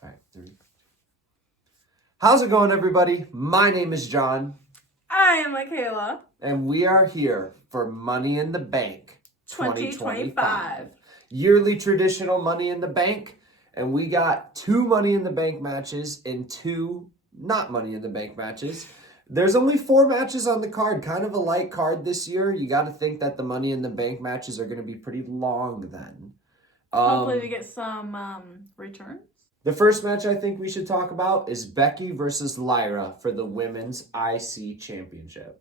All right, 3. How's it going, everybody? My name is John. I am Michaela. And we are here for Money in the Bank 2025. Yearly traditional Money in the Bank. And we got 2 Money in the Bank matches and 2 not Money in the Bank matches. There's only 4 matches on the card, kind of a light card this year. You got to think that the Money in the Bank matches are going to be pretty long then. Hopefully we get some returns. The first match I think we should talk about is Becky versus Lyra for the Women's IC Championship.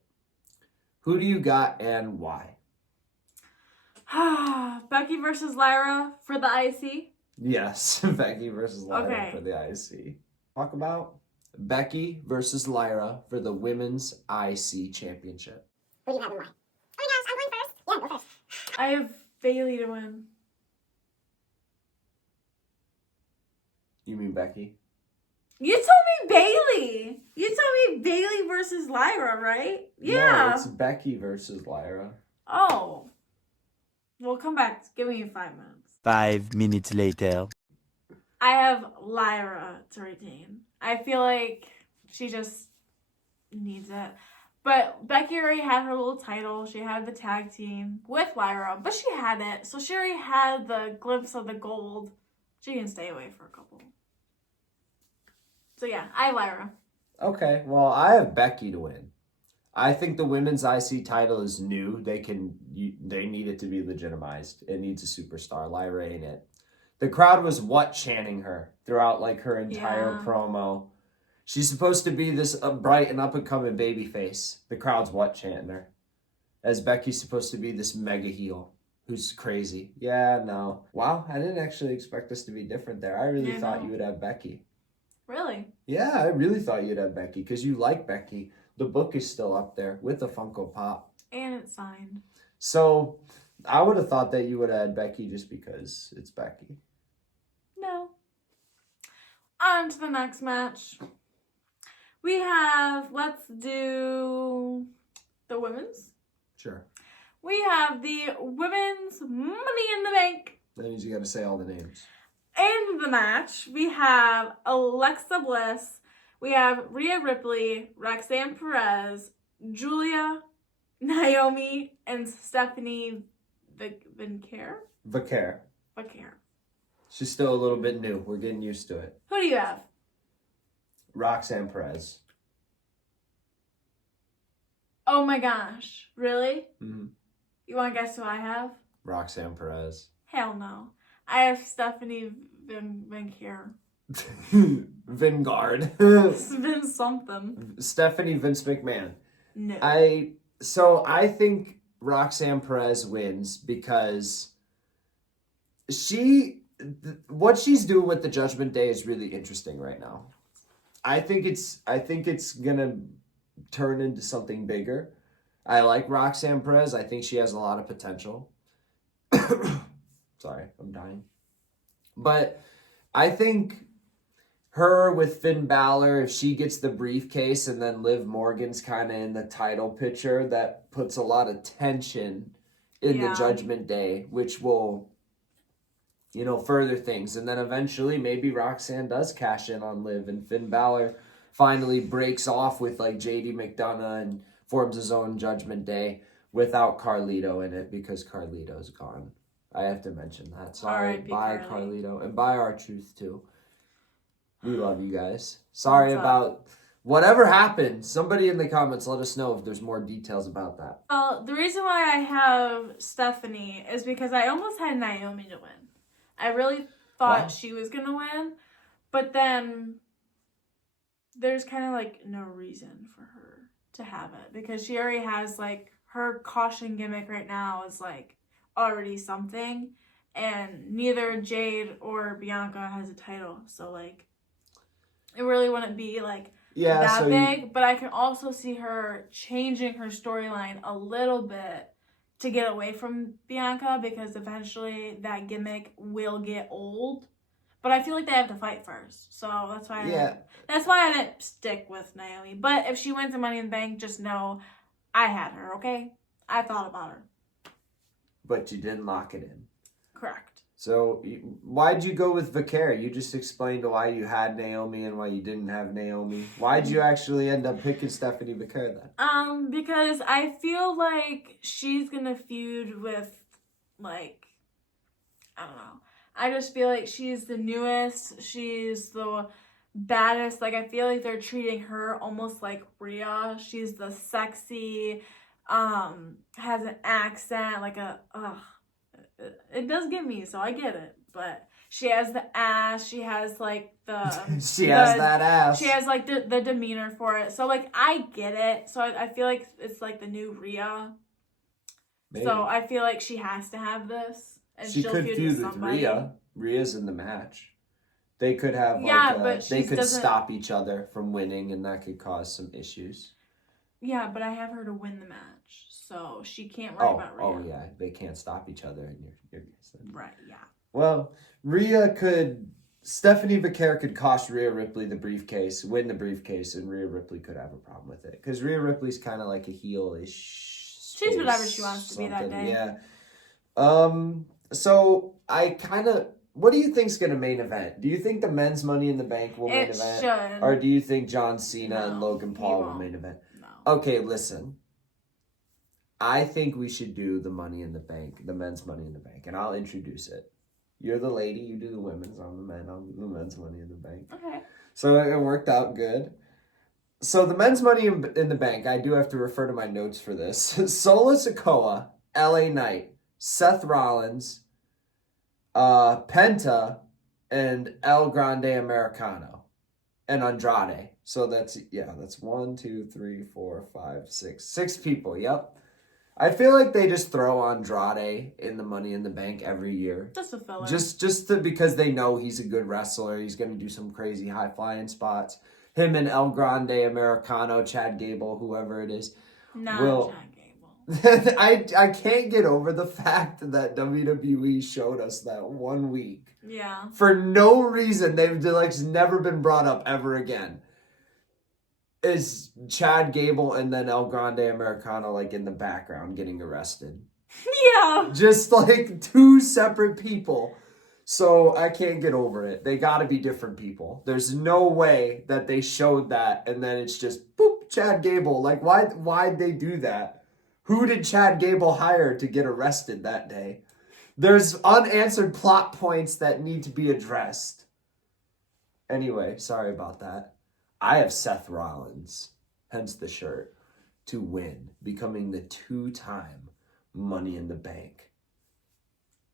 Who do you got and why? Becky versus Lyra for the IC? Yes, Becky versus Lyra for the IC. Talk about Becky versus Lyra for the Women's IC Championship. Who do you have and why? Oh my gosh, I'm going first. Yeah, go first. I have Bailey to win. You mean Becky? You told me Bailey. You told me Bailey versus Lyra, right? Yeah. No, it's Becky versus Lyra. Oh. Well, come back. Give me 5 minutes. 5 minutes later. I have Lyra to retain. I feel like she just needs it. But Becky already had her little title. She had the tag team with Lyra, but she had it. So she already had the glimpse of the gold. She can stay away for a couple. So yeah, I have Lyra. Okay, well, I have Becky to win. I think the Women's IC title is new. They need it to be legitimized. It needs a superstar. Lyra ain't it. The crowd was chanting her throughout like her entire promo. She's supposed to be this bright and up-and-coming babyface. The crowd's chanting her. As Becky's supposed to be this mega heel who's crazy. Yeah, no. Wow, I didn't actually expect us to be different there. I really thought you would have Becky. Really? Yeah, I really thought you'd have Becky because you like Becky. The book is still up there with the Funko Pop. And it's signed. So I would have thought that you would have had Becky just because it's Becky. No. On to the next match. We have, let's do the women's. Sure. We have the Women's Money in the Bank. That means you got to say all the names. In the match, we have Alexa Bliss, we have Rhea Ripley, Roxanne Perez, Julia, Naomi, and Stephanie Vaquer. She's still a little bit new. We're getting used to it. Who do you have? Roxanne Perez. Oh my gosh. Really? Mm-hmm. You want to guess who I have? Roxanne Perez. Hell no. I have Stephanie Vaquer. Vingard. It's been something. Stephanie Vince McMahon. No. I think Roxanne Perez wins because what she's doing with the Judgment Day is really interesting right now. I think it's gonna turn into something bigger. I like Roxanne Perez. I think she has a lot of potential. Sorry, I'm dying. But I think her with Finn Balor, if she gets the briefcase and then Liv Morgan's kind of in the title picture, that puts a lot of tension in the Judgment Day, which will, further things. And then eventually maybe Roxanne does cash in on Liv and Finn Balor finally breaks off with like JD McDonough and forms his own Judgment Day without Carlito in it because Carlito's gone. I have to mention that. Sorry. Bye, Carlito. And bye, R-Truth, too. We love you guys. Sorry about whatever happened. Somebody in the comments let us know if there's more details about that. Well, the reason why I have Stephanie is because I almost had Naomi to win. I really thought she was going to win. But then there's kind of like no reason for her to have it. Because she already has like her caution gimmick right now is like already something, and neither Jade or Bianca has a title, so like it really wouldn't be like that big. But I can also see her changing her storyline a little bit to get away from Bianca because eventually that gimmick will get old. But I feel like they have to fight first, so that's why I didn't stick with Naomi. But if she wins the Money in the Bank, just know I had her. Okay, I thought about her. But you didn't lock it in. Correct. So why'd you go with Vicaire? You just explained why you had Naomi and why you didn't have Naomi. Why'd you actually end up picking Stephanie Vicaire then? Because I feel like she's gonna feud with, like, I don't know. I just feel like she's the newest. She's the baddest. Like, I feel like they're treating her almost like Rhea. She's the sexy, has an accent, like it does get me, so I get it. But she has the ass. She has, like, She has that ass. She has, like, the demeanor for it. So, like, I get it. So I feel like it's, like, the new Rhea. Maybe. So I feel like she has to have this. And She she'll could feud with somebody. Rhea. Rhea's in the match. They could have but they could doesn't... stop each other from winning, and that could cause some issues. Yeah, but I have her to win the match, so she can't worry about Rhea. Oh yeah, they can't stop each other, and you're right. Yeah. Well, Stephanie Vicaire could cost Rhea Ripley the briefcase, win the briefcase, and Rhea Ripley could have a problem with it because Rhea Ripley's kind of like a heel-ish. She's whatever she wants to be that day. Yeah. So what do you think's gonna main event? Do you think the men's Money in the Bank will main event? It should. Or do you think John Cena and Logan Paul will main event? No. Okay, listen. I think we should do the Money in the Bank, the men's Money in the Bank, and I'll introduce it. You're the lady, you do the women's, I'm the man, I'll do the men's Money in the Bank. Okay. So it worked out good. So the men's Money in the Bank, I do have to refer to my notes for this. Solo Sikoa, LA Knight, Seth Rollins, Penta, and El Grande Americano, and Andrade. So that's 1, 2, 3, 4, 5, 6. 6 people, yep. I feel like they just throw Andrade in the Money in the Bank every year. Just a filler. Because they know he's a good wrestler. He's going to do some crazy high-flying spots. Him and El Grande Americano, Chad Gable, whoever it is. Chad Gable. I can't get over the fact that WWE showed us that 1 week. Yeah. For no reason. They've never been brought up ever again. Is Chad Gable and then El Grande Americano in the background getting arrested. Yeah. Just 2 separate people. So I can't get over it. They gotta be different people. There's no way that they showed that and then it's just boop, Chad Gable. Why'd they do that? Who did Chad Gable hire to get arrested that day? There's unanswered plot points that need to be addressed. Anyway, sorry about that. I have Seth Rollins, hence the shirt, to win, becoming the 2-time Money in the Bank.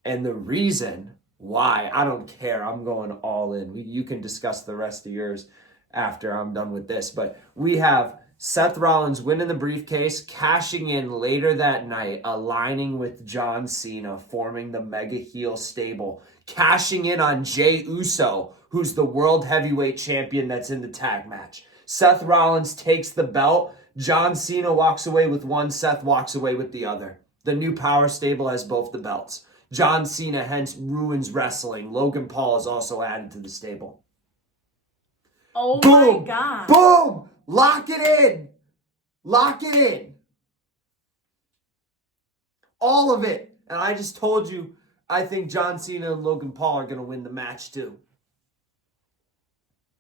And the reason why, I don't care, I'm going all in. You can discuss the rest of yours after I'm done with this, but we have Seth Rollins winning the briefcase, cashing in later that night, aligning with John Cena, forming the mega heel stable, cashing in on Jey Uso, who's the world heavyweight champion that's in the tag match. Seth Rollins takes the belt. John Cena walks away with one. Seth walks away with the other. The new power stable has both the belts. John Cena hence ruins wrestling. Logan Paul is also added to the stable. Oh Boom! My God. Boom! Lock it in. Lock it in. All of it. And I just told you, I think John Cena and Logan Paul are going to win the match too.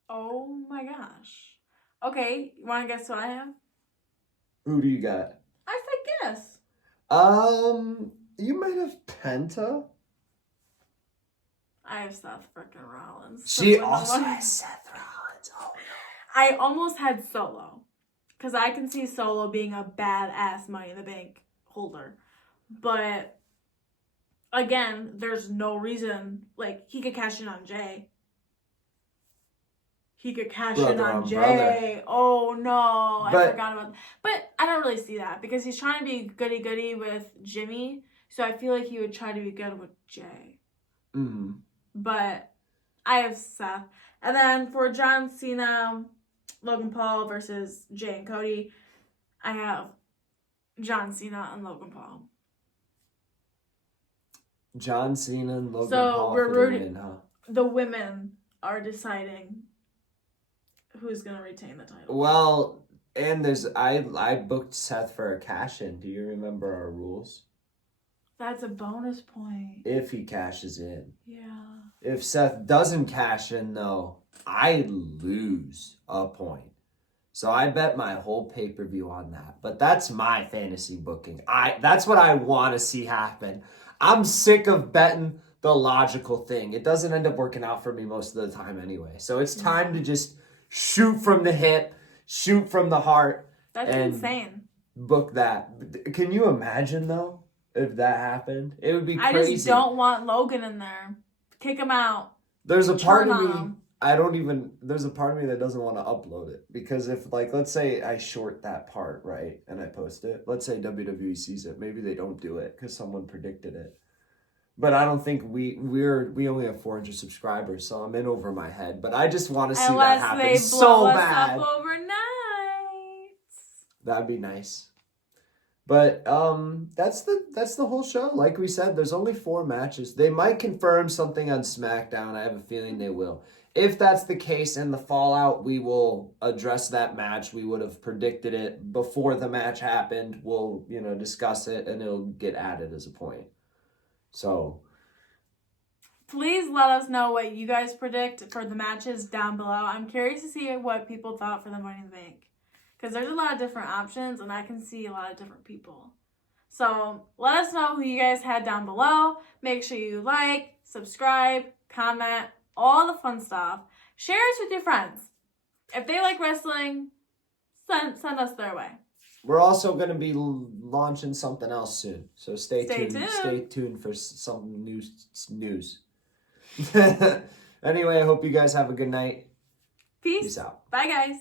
Oh my gosh. Okay, you want to guess what I have? Who do you got? I said guess. You might have Penta. I have Seth freaking Rollins. She also has Seth Rollins. Oh no. I almost had Solo. Because I can see Solo being a badass Money in the Bank holder. But, again, there's no reason. He could cash in on Jay. He could cash in on Jay. Brother. Oh, no. I forgot about that. But I don't really see that. Because he's trying to be goody-goody with Jimmy. So I feel like he would try to be good with Jay. Mm-hmm. But I have Seth. And then for John Cena, Logan Paul versus Jay and Cody, I have John Cena and Logan Paul. John Cena and Logan So Paul we're for the rooting. win, huh? The women are deciding who's gonna retain the title. Well, and I booked Seth for a cash-in. Do you remember our rules? That's a bonus point. if he cashes in. Yeah. If Seth doesn't cash in, though, I lose a point. So I bet my whole pay-per-view on that. But that's my fantasy booking. That's what I want to see happen. I'm sick of betting the logical thing. It doesn't end up working out for me most of the time anyway. So it's time to just shoot from the hip, shoot from the heart. That's and insane. Book that. Can you imagine, though, if that happened? It would be crazy. I just don't want Logan in there. Kick him out. There's a part of Turn me, on him. there's a part of me that doesn't want to upload it. Because if, like, let's say I short that part, right, and I post it. Let's say WWE sees it. Maybe they don't do it because someone predicted it. But I don't think we only have 400 subscribers, so I'm in over my head. But I just want to see that happen Unless they so blow us bad. up overnight. That'd be nice. But that's the whole show. Like we said, there's only 4 matches. They might confirm something on SmackDown. I have a feeling they will. If that's the case in the Fallout, we will address that match. We would have predicted it before the match happened. We'll, discuss it, and it'll get added as a point. So Please let us know what you guys predict for the matches down below. I'm curious to see what people thought for the Money in the Bank. Because there's a lot of different options, and I can see a lot of different people. So let us know who you guys had down below. Make sure you like, subscribe, comment, all the fun stuff. Share us with your friends. If they like wrestling, send us their way. we're also going to be launching something else soon. So stay tuned. Stay tuned for some news. Anyway, I hope you guys have a good night. Peace. Peace out. Bye, guys.